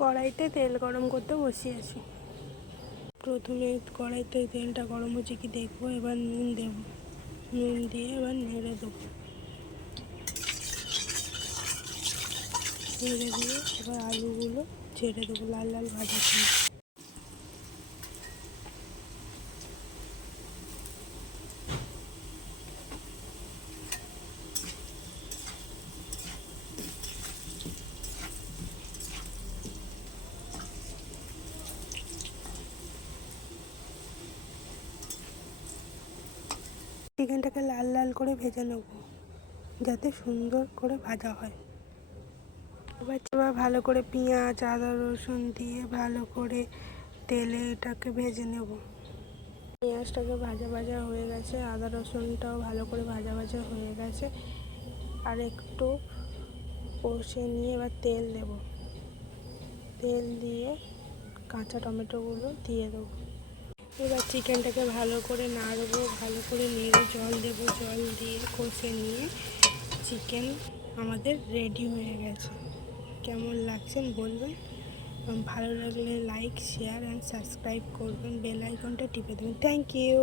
কড়াইতে তেল গরম করতে বসিয়েছি। প্রথমে কড়াইতে তেলটা গরম হচ্ছে কি দেখবো, এবার নুন দেব, নুন দিয়ে এবার নেড়ে দেবো, নেড়ে দিয়ে এবার আলুগুলো ছেড়ে দেবো লাল লাল ভাজার জন্য। চিকেনটাকে লাল লাল করে ভেজে নেব যাতে সুন্দর করে ভাজা হয়। এবার ভালো করে পেঁয়াজ আদা রসুন দিয়ে ভালো করে তেলে এটাকে ভেজে নেব। পেঁয়াজটাকে ভাজা ভাজা হয়ে গেছে, আদা রসুনটাও ভালো করে ভাজা ভাজা হয়ে গেছে। আর একটু কষে নিয়ে এবার তেল দেব, তেল দিয়ে কাঁচা টমেটোগুলো দিয়ে দেবো। এবার চিকেনটাকে ভালো করে নাড়বো, ভালো করে নেড়ে জল দেবো, জল দিয়ে কষে নিয়ে চিকেন আমাদের রেডি হয়ে গেছে। কেমন লাগছেন বলবেন, ভালো লাগলে লাইক শেয়ার অ্যান্ড সাবস্ক্রাইব করবেন, বেল আইকনটা টিপে দেবেন। Thank you.